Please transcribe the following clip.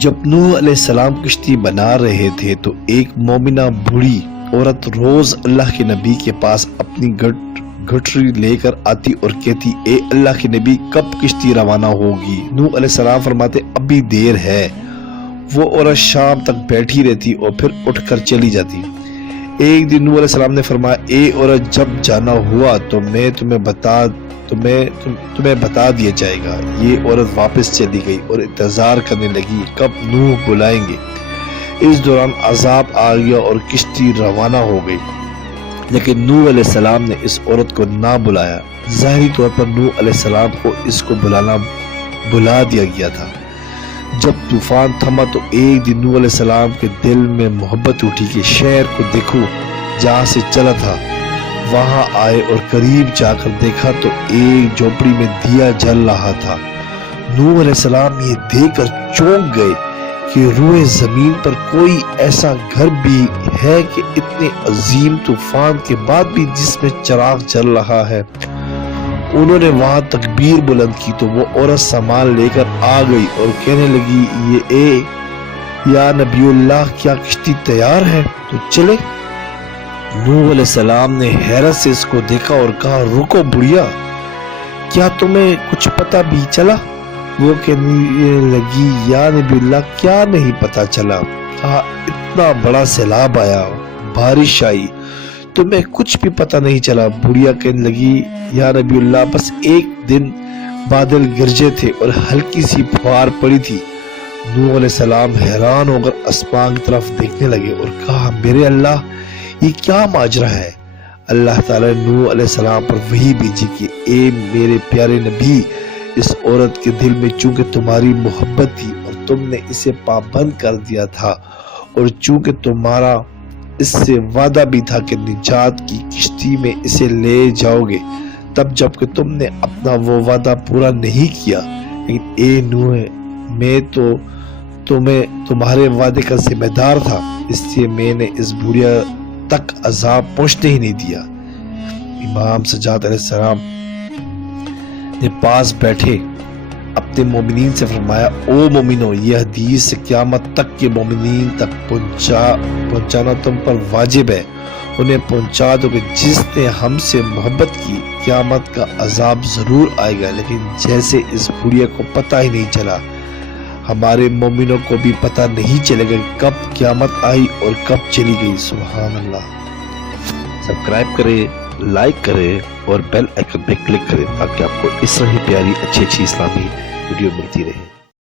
جب نوح علیہ السلام کشتی بنا رہے تھے تو ایک مومنہ بوڑھی عورت روز اللہ کے نبی کے پاس اپنی گٹری لے کر آتی اور کہتی، اے اللہ کے نبی، کب کشتی روانہ ہوگی؟ نوح علیہ السلام فرماتے، ابھی دیر ہے۔ وہ عورت شام تک بیٹھی رہتی اور پھر اٹھ کر چلی جاتی۔ ایک دن نوح علیہ السلام نے فرمایا، اے عورت، جب جانا ہوا تو میں تمہیں بتا دیا جائے گا۔ یہ عورت واپس چلی گئی اور انتظار کرنے لگی کب نوح بلائیں گے۔ اس دوران عذاب آ گیا اور کشتی روانہ ہو گئی، لیکن نوح علیہ السلام نے اس عورت کو نہ بلایا۔ ظاہری طور پر نوح علیہ السلام کو اس کو بلا دیا گیا تھا۔ جب طوفان تھما تو ایک دن نوح علیہ السلام کے دل میں محبت اٹھی کہ شہر کو دیکھو جہاں سے چلا تھا، وہاں آئے اور قریب جا کر دیکھا تو ایک جھوپڑی میں دیا جل رہا تھا۔ نوح علیہ السلام یہ دیکھ کر چونک گئے کہ روئے زمین پر کوئی ایسا گھر بھی ہے کہ اتنے عظیم طوفان کے بعد بھی جس میں چراغ جل رہا ہے۔ انہوں نے وہاں تکبیر بلند کی تو وہ عورت سامان لے کر آ گئی اور کہنے لگی، یا نبی اللہ، کیا کشتی تیار ہے تو چلے؟ نوح علیہ السلام نے حیرت سے اس کو دیکھا اور کہا، رکو بڑھیا، کیا تمہیں کچھ پتہ بھی چلا؟ وہ کہنے لگی، یا نبی اللہ، کیا نہیں پتہ چلا؟ کہا، اتنا بڑا سیلاب آیا، بارش آئی، تمہیں کچھ بھی پتہ نہیں چلا؟ بڑھیا کہنے لگی، یا نبی اللہ، بس ایک دن بادل گرجے تھے اور ہلکی سی پھوار پڑی تھی۔ نوح علیہ السلام حیران ہو کر آسمان کی طرف دیکھنے لگے اور کہا، میرے اللہ، یہ کیا ماجرا ہے؟ اللہ تعالیٰ نے نوح علیہ السلام پر وحی بھیجی کہ اے میرے پیارے نبی، اس عورت کے دل میں چونکہ تمہاری محبت تھی اور تم نے اسے پابند کر دیا تھا، اور چونکہ تمہارا اس سے وعدہ بھی تھا کہ نجات کی کشتی میں اسے لے جاؤ گے، تب جب کہ تم نے اپنا وہ وعدہ پورا نہیں کیا، لیکن اے نوح، میں تو تمہارے وعدے کا ذمہ دار تھا، اس لیے میں نے اس بڑھیا تک عذاب پہنچنے ہی نہیں دیا۔ امام سجاد علیہ السلام نے پاس بیٹھے اپنے مومنین سے فرمایا، او مومنو، یہ حدیث قیامت تک کے مومنین تک پہنچانا تم پر واجب ہے۔ انہیں پہنچا دو کہ جس نے ہم سے محبت کی، قیامت کا عذاب ضرور آئے گا، لیکن جیسے اس بڑھیا کو پتہ ہی نہیں چلا، ہمارے مومنوں کو بھی پتہ نہیں چلے گا کب قیامت آئی اور کب چلی گئی۔ سبحان اللہ۔ سبسکرائب کریں، لائک کریں اور بیل آئیکن پہ کلک کریں تاکہ آپ کو اس طرح ہی پیاری اچھی اسلامی ویڈیو ملتی رہے۔